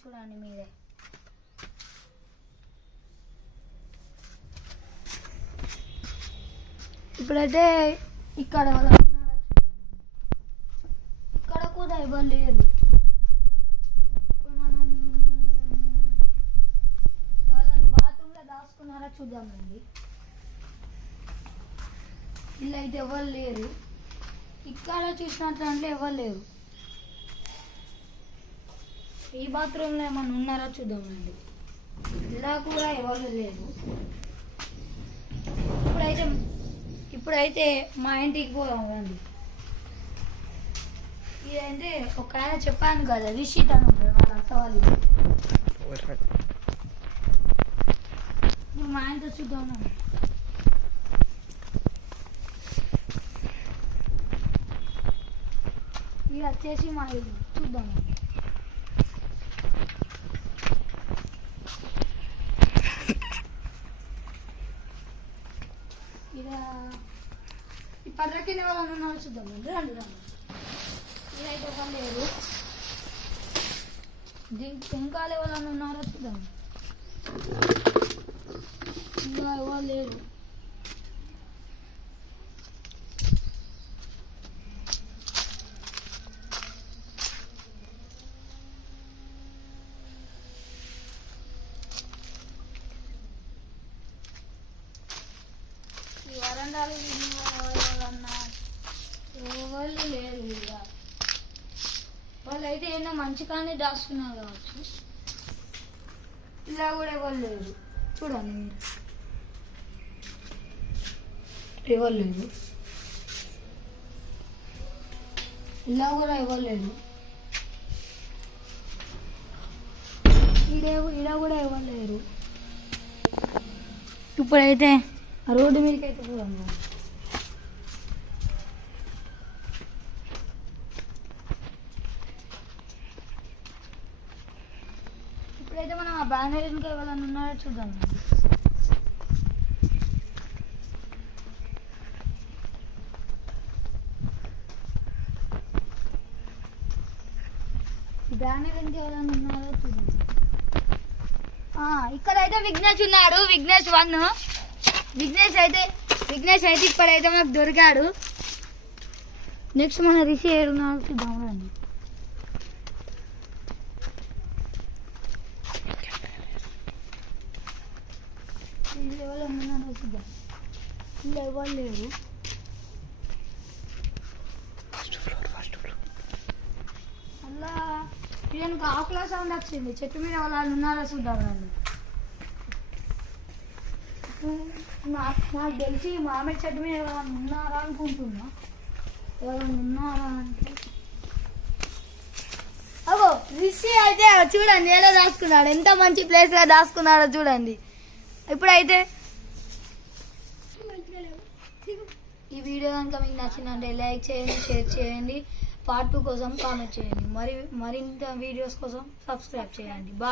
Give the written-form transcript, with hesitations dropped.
చూడండి మీరే. ఇప్పుడైతే ఇక్కడ ఇక్కడ కూడా ఎవరు లేరు. ఇప్పుడు మనం ఎవరైనా బాత్రూంలో దాచుకున్నారా చూద్దామండి. ఇలా అయితే ఎవరు లేరు. ఇక్కడ చూసినట్లంటే ఎవరు లేరు. ఈ బాత్రూంలో ఏమన్నా ఉన్నారా చూద్దామండి. ఇలా కూడా ఎవరు లేరు. ఇప్పుడైతే మా ఇంటికి పోదాం రండి. ఇదంటే ఒక ఆయన చెప్పాను కదా, రిషిట్ అని ఉంటాడు వాళ్ళ అత్త వాళ్ళు. మా ఆయనతో చూద్దాం. ఇది వచ్చేసి మా ఇల్లు చూద్దాం. ఇలా ఈ పర్రకింద వాళ్ళని ఉన్నారు చూద్దామండి. రండి రండి. ఇదైతే ఎవరు లేరు. దీనికి ఇంకా ఎవరైనా ఉన్నారో చూద్దాం. ఇంకా ఎవరు లేరు. ఈ వరండాలు వాళ్ళన్నా ఎవరు లేరు. ఇలా వాళ్ళు అయితే ఏమో మంచి కానీ దాచుకున్నారు కావచ్చు. ఇలా కూడా ఎవరు లేరు. చూడండి మీరు, ఎవరు లేరు. ఇలా కూడా ఎవరు లేరు. ఇలా కూడా ఎవరు లేరు. ఇప్పుడైతే ఆ రోడ్డు మీదకి అయితే పోదాం. ఇప్పుడైతే మనం ఆ బ్యానర్ ఇంకా ఎవరైనా ఉన్నారో చూద్దాం. బ్యానర్ ఇంకా ఎవరైనా ఉన్నారో చూద్దాం. ఇక్కడైతే విఘ్నేష్ ఉన్నాడు. విఘ్నేష్ 1. విఘ్నేష్ అయితే ఇప్పుడైతే మనకు దొరికాడు. నెక్స్ట్ మన రిషి ఏడున్నాడు చూద్దాం రండి. ఎవరు ఉన్నారో చూద్దాం. ఇలా ఎవరు లేరు. అలా ఇదానికి ఆకుల సౌండ్ వచ్చింది. చెట్టు మీద వాళ్ళు ఉన్నారో చూద్దాం రండి. నాకు తెలిసి మామిడి చెట్టు మీద ఎవరైనా ఉన్నారా అనుకుంటున్నా. ఎవరైనా ఉన్నారా అంటే అగో రిషి అయితే చూడండి ఎలా దాచుకున్నాడు. ఎంత మంచి ప్లేస్లో దాచుకున్నాడో చూడండి. ఇప్పుడైతే ఈ వీడియో కనుక మీకు నచ్చిందంటే లైక్ చేయండి, షేర్ చేయండి. పార్ట్ 2 కోసం కామెంట్ చేయండి. మరింత వీడియోస్ కోసం సబ్స్క్రైబ్ చేయండి. బాయ్.